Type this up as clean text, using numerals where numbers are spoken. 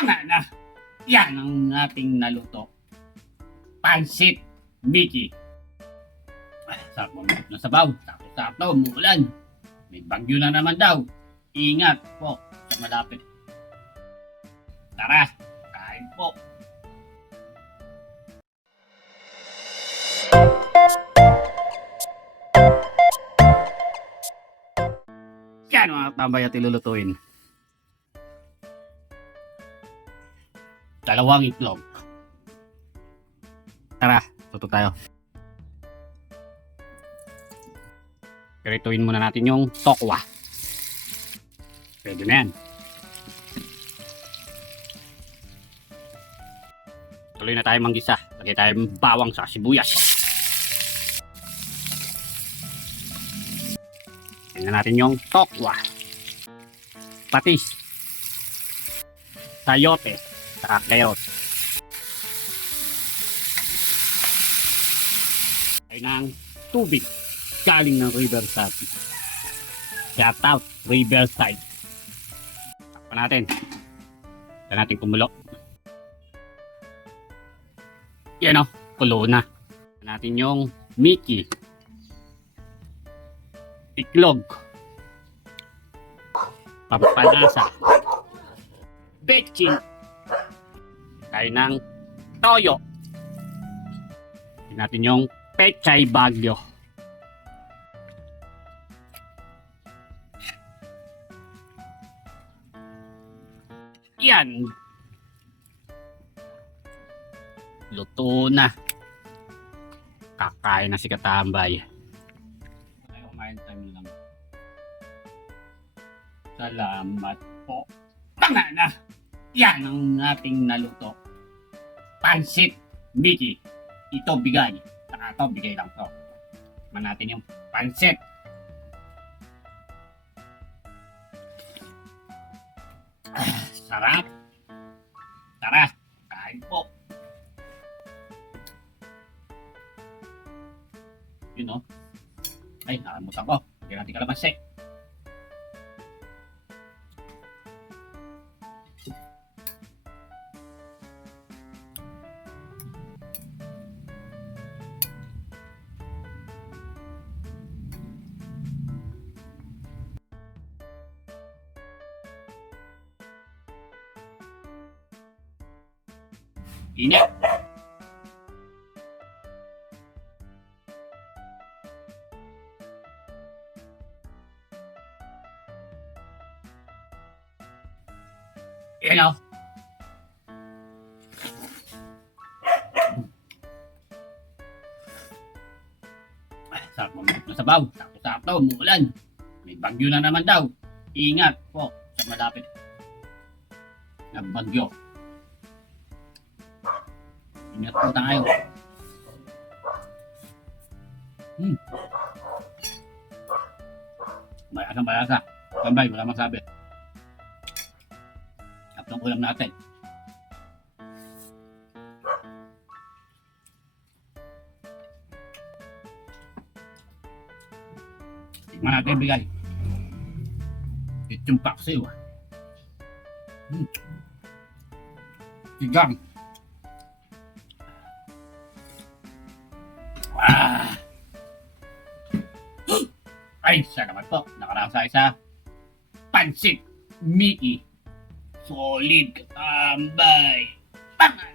Tama na! Yan ang ating naluto. Pansit Mickey. Sarap mo na sabaw. Sakto-sakto, umuulan. May bagyo na naman daw. Ingat po sa malapit. Tara, kain po. Yan mga tambay at ilulutuin. Dalawang itlog. Tara, tuto tayo. Pirituin muna natin yung tokwa. Pwede na yan. Tuloy na tayo manggisa. Lagay tayong bawang sa sibuyas. Tingnan natin yung tokwa. Patis. Sayote. Saka carrot. Ay ng tubig galing ng Riverside. Shout out Riverside. Takpan natin. Tignan natin kumulo. Yan o, kulo na. Tignan natin yung Mickey. Iklog. Pampalasa. Betchin. Tayo ng toyo. Tignan natin yung pechay bagyo. Yan. Luto na. Kakain na si Katambay. Ay, kumain tayo lang. Salamat po. Tama na! Yan ang ating naluto. Pansit Mickey. Ito bigay. Saka ito bigay lang to. Man natin yung pansit. Sarap. Tara, kain po. Yun o. Ay, nakalimutan ko. Hindi natin kalamansi. Init. Yan o. Sarap mo na sabaw. Sakto-sakto, umuulan. May bagyo na naman daw. Ingat po sa malapit na bagyo. Ingat po tayo. Malasa. Tambay, wala masabi. Tapos ulam natin. Tingnan natin bigay. Ito yung paksiw. Tigang. Ay, salamat po. Nakarasa isa. Pansit Mickey. Solid Katambay. Tama